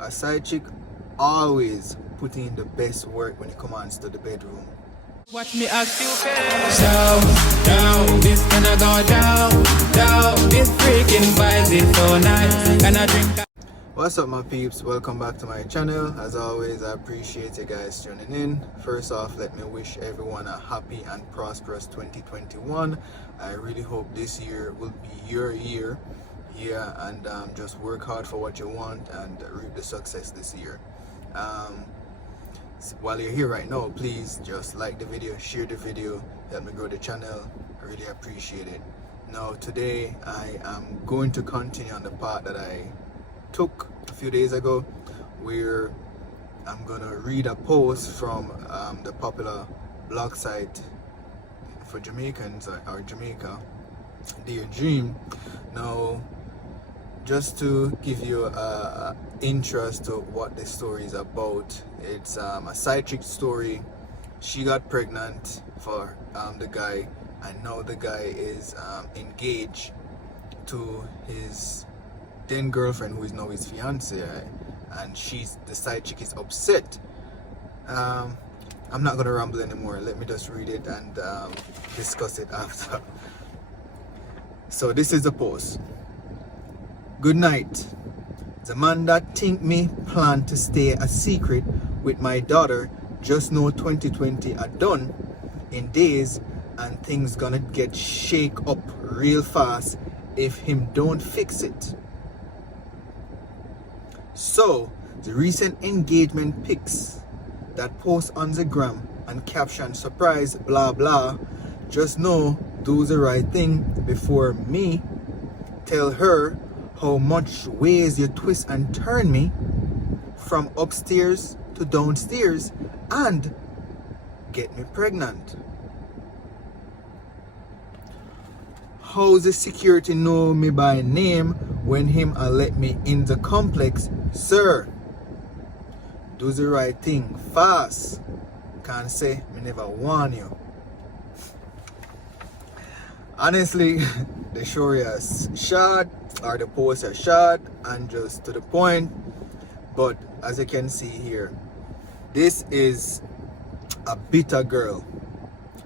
A side chick always put in the best work when it comes to the bedroom. Watch me as stupid. Down, this gonna go down. This freaking vibes is so nice. Can I drink that? What's up, my peeps? Welcome back to my channel. As always, I appreciate you guys tuning in. First off, let me wish everyone a happy and prosperous 2021. I really hope this year will be your year. And just work hard for what you want and reap the success this year. While you're here right now, please just like the video, share the video, help me grow the channel. I really appreciate it. Now today I am going to continue on the part that I took a few days ago, where I'm gonna read a post from the popular blog site for Jamaicans or Jamaica, Dear Dream. Now, just to give you a interest to what this story is about, it's a side chick story. She got pregnant for the guy, and now the guy is engaged to his then girlfriend, who is now his fiance, and the side chick is upset. I'm not gonna ramble anymore. Let me just read it and discuss it after. So this is the post. Good night. The man that think me plan to stay a secret with my daughter just know 2020 are done in days, and things gonna get shake up real fast if him don't fix it. So the recent engagement pics that post on the gram and caption surprise blah blah, just know do the right thing before me tell her how much ways you twist and turn me from upstairs to downstairs and get me pregnant. How the security know me by name when him let me in the complex? Sir, do the right thing fast. Can't say me never warn you. Honestly, the story is short, or the post are short and just to the point. But as you can see here, this is a bitter girl.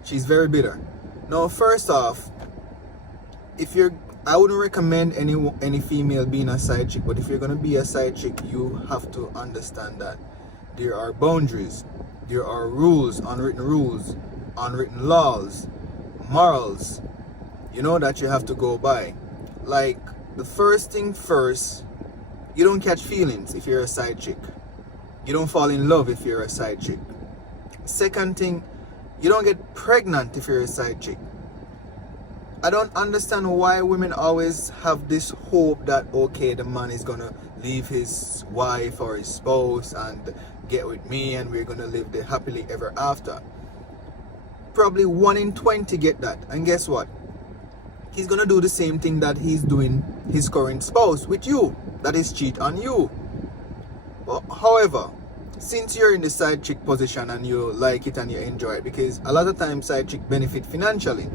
She's very bitter. Now, first off, I wouldn't recommend any female being a side chick, but if you're gonna be a side chick, you have to understand that there are boundaries, there are rules, unwritten laws, morals, that you have to go by. Like, the first thing first, you don't catch feelings if you're a side chick. You don't fall in love if you're a side chick. Second thing, you don't get pregnant if you're a side chick. I don't understand why women always have this hope that, okay, the man is gonna leave his wife or his spouse and get with me and we're gonna live the happily ever after. Probably 1 in 20 get that, and guess what? He's gonna do the same thing that he's doing his current spouse with you, that is cheat on you. Well, however, since you're in the side chick position and you like it and you enjoy it, because a lot of times side chick benefit financially,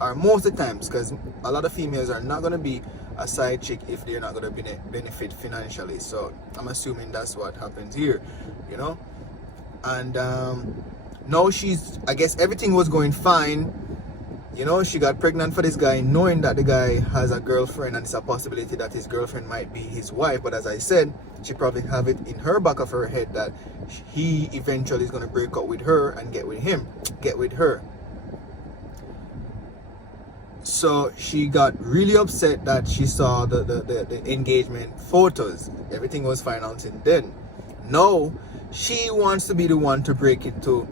or most of the times, because a lot of females are not going to be a side chick if they're not going to benefit financially. So I'm assuming that's what happens here, and now I guess everything was going fine. She got pregnant for this guy, knowing that the guy has a girlfriend, and it's a possibility that his girlfriend might be his wife. But as I said, she probably have it in her back of her head that he eventually is going to break up with her and get with her. So she got really upset that she saw the engagement photos. Everything was fine until then. Now she wants to be the one to break it to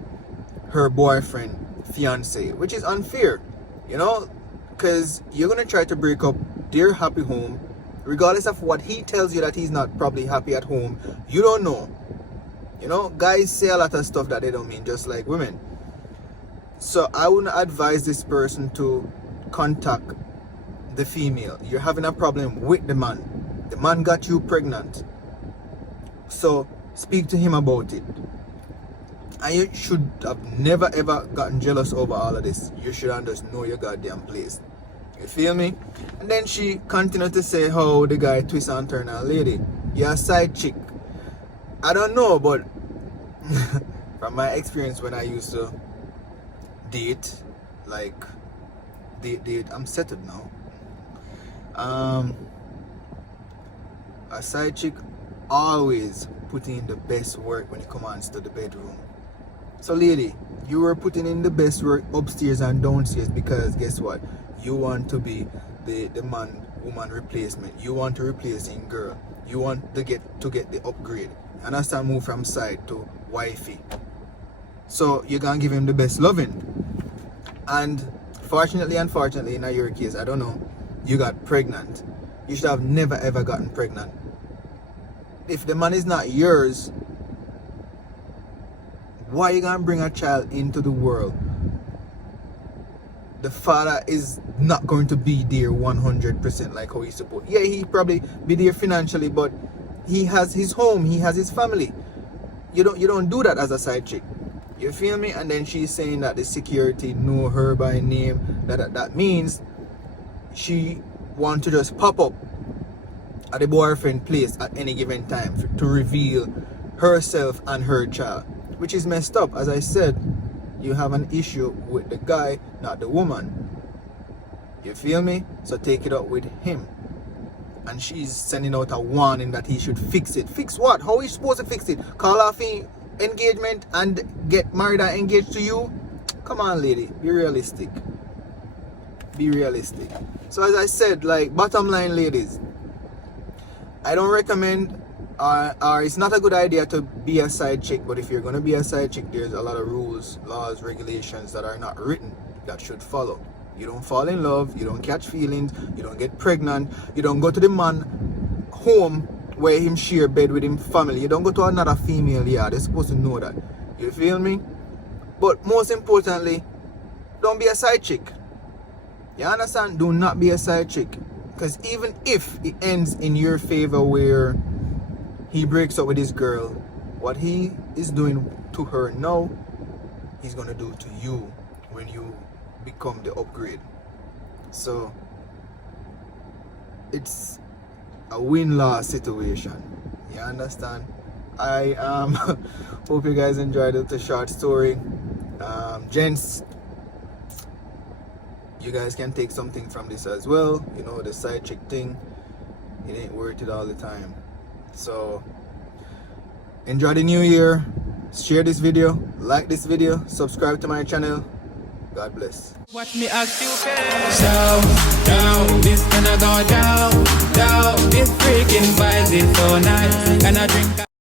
her boyfriend, fiance, which is unfair, because you're gonna try to break up their happy home, regardless of what he tells you that he's not probably happy at home. You don't know. Guys say a lot of stuff that they don't mean, just like women. So I wouldn't advise this person to contact the female. You're having a problem with the man. The man got you pregnant. So speak to him about it. And you should have never ever gotten jealous over all of this. You should just know your goddamn place. You feel me? And then she continued to say how the guy twists and turn a lady. You're a side chick. I don't know, but from my experience when I used to date, like date, I'm settled now. A side chick always putting in the best work when it comes to the bedroom. So lady, you were putting in the best work upstairs and downstairs because guess what? You want to be the man woman replacement. You want to replace in girl. You want to get the upgrade. And that's to move from side to wifey. So you're gonna give him the best loving. And unfortunately, in your case, I don't know, you got pregnant. You should have never ever gotten pregnant. If the man is not yours, why you gonna bring a child into the world? The father is not going to be there 100% like how he's supposed. Yeah, he probably be there financially, but he has his home, he has his family. You don't do that as a side chick. You feel me? And then she's saying that the security know her by name. That means she want to just pop up at the boyfriend place at any given time to reveal herself and her child, which is messed up. As I said, you have an issue with the guy, not the woman. You feel me? So take it up with him. And she's sending out a warning that he should fix it. Fix what? How are you supposed to fix it? Call off engagement and get married and engaged to you? Come on, lady, be realistic. Be realistic. So as I said, like, bottom line, ladies, I don't recommend or it's not a good idea to be a side chick. But if you're going to be a side chick, there's a lot of rules, laws, regulations that are not written that should follow. You don't fall in love, you don't catch feelings, you don't get pregnant, you don't go to the man home where him share bed with him family. You don't go to another female yard. They're supposed to know that. You feel me? But most importantly, don't be a side chick. You understand? Do not be a side chick. Because even if it ends in your favor where he breaks up with his girl, what he is doing to her now, he's going to do to you when you become the upgrade. So it's a win-loss situation. You understand? I hope you guys enjoyed the short story. Gents, you guys can take something from this as well. You know, the side chick thing, it ain't worth it all the time. So enjoy the new year. Share this video, like this video, subscribe to my channel. God bless. Watch me act stupid. Down, this gonna go down. This freaking vibe is so nice. Gonna drink.